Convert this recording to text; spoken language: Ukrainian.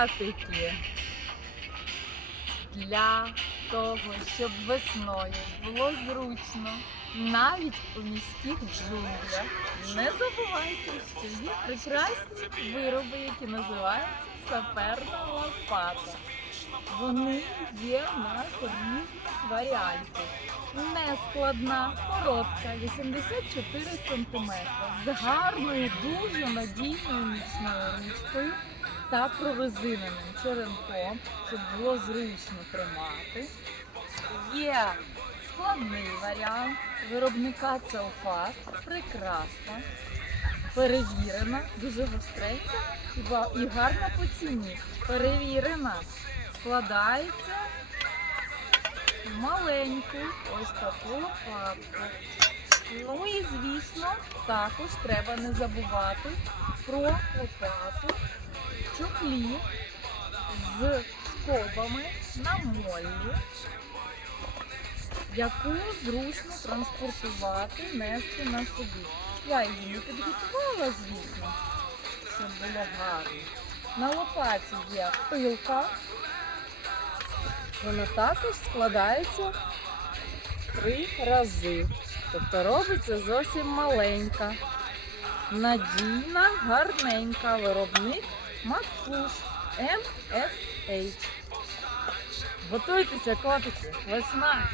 Котики. Для того, щоб весною було зручно, навіть у міських джунглях, не забувайте, що є прекрасні вироби, які називаються саперна лопата. Вони є в нас різних варіантів. Нескладна, коротка, 84 см, з гарною, дуже надійною міцною та прорезиненим черенком, щоб було зручно тримати. Є складний варіант виробника Целфаст, прекрасна, перевірена, дуже гостренька і гарна по ціні. Перевірена, складається в маленьку ось таку лопатку. Ну і звісно, також треба не забувати про лопату в чохлі з скобами на моллі, яку зручно транспортувати, нести на собі. Я її не підготувала, звісно, щоб було гарно. На лопаті є пилка. Вона також складається три рази. Тобто робиться зовсім маленька. Надійна, гарненька виробник Макфуш MFH. Готуйтеся, котики, весна.